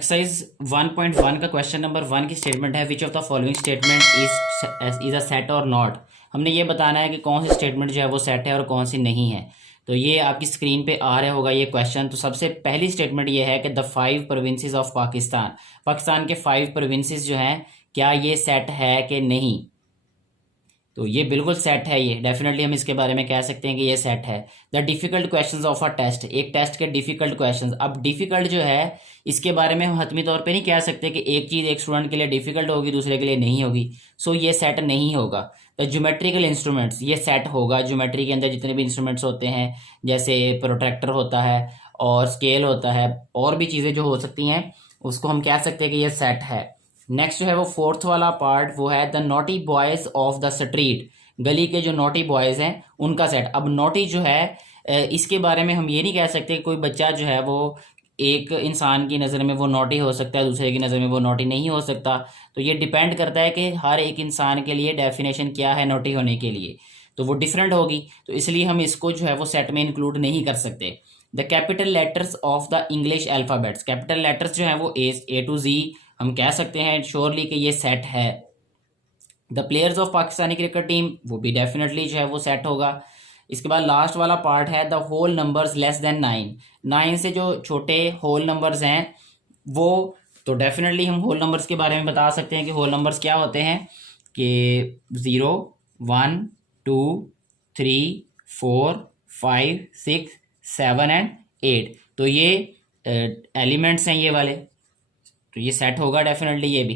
Exercise 1.1 का question number 1 की statement है which of the following statement is a set और नॉट। हमने ये बताना है कि कौन सी स्टेटमेंट जो है वो सेट है और कौन सी नहीं है। तो ये आपकी स्क्रीन पे आ रहा होगा ये क्वेश्चन। तो सबसे पहली स्टेटमेंट ये है कि the 5 provinces of Pakistan, Pakistan के 5 प्रोविंसेस जो हैं क्या ये सेट है कि नहीं। तो ये बिल्कुल सेट है, ये डेफिनेटली हम इसके बारे में कह सकते हैं कि ये सेट है। The difficult questions of a test, एक टेस्ट के डिफिकल्ट क्वेश्चंस। अब डिफिकल्ट जो है इसके बारे में हम हतमी तौर पे नहीं कह सकते कि एक चीज़ एक स्टूडेंट के लिए डिफिकल्ट होगी दूसरे के लिए नहीं होगी। सो ये सेट नहीं होगा। द ज्योमेट्रिकल इंस्ट्रूमेंट्स, ये सेट होगा। ज्योमेट्री के अंदर जितने भी इंस्ट्रूमेंट्स होते हैं जैसे प्रोट्रैक्टर होता है और स्केल होता है और भी चीज़ें जो हो सकती हैं उसको हम कह सकते हैं कि ये सेट है। नेक्स्ट जो है वो फोर्थ वाला पार्ट वो है the naughty boys of the street, गली के जो नॉटी बॉयज हैं उनका सेट। अब नॉटी जो है इसके बारे में हम ये नहीं कह सकते कि कोई बच्चा जो है वो एक इंसान की नज़र में वो नॉटी हो सकता है दूसरे की नज़र में वो नॉटी नहीं हो सकता। तो ये डिपेंड करता है कि हर एक इंसान के लिए डेफिनेशन क्या है नॉटी होने के लिए, तो वो डिफरेंट होगी। तो इसलिए हम इसको जो है वो सेट में इंक्लूड नहीं कर सकते। The capital letters of the English alphabets, capital letters जो हैं वो ए टू जी हम कह सकते हैं श्योरली कि ये सेट है। The players of Pakistani cricket team, वो भी डेफिनेटली जो है वो सेट होगा। इसके बाद लास्ट वाला पार्ट है the whole numbers less than 9, 9 से जो छोटे होल नंबर्स हैं वो, तो डेफिनेटली हम होल नंबर्स के बारे में बता सकते हैं कि होल नंबर्स क्या होते हैं कि 0 1 2 3 4 5 6 7 एंड 8। तो ये एलिमेंट्स हैं ये वाले, तो ये सेट होगा डेफिनेटली ये भी।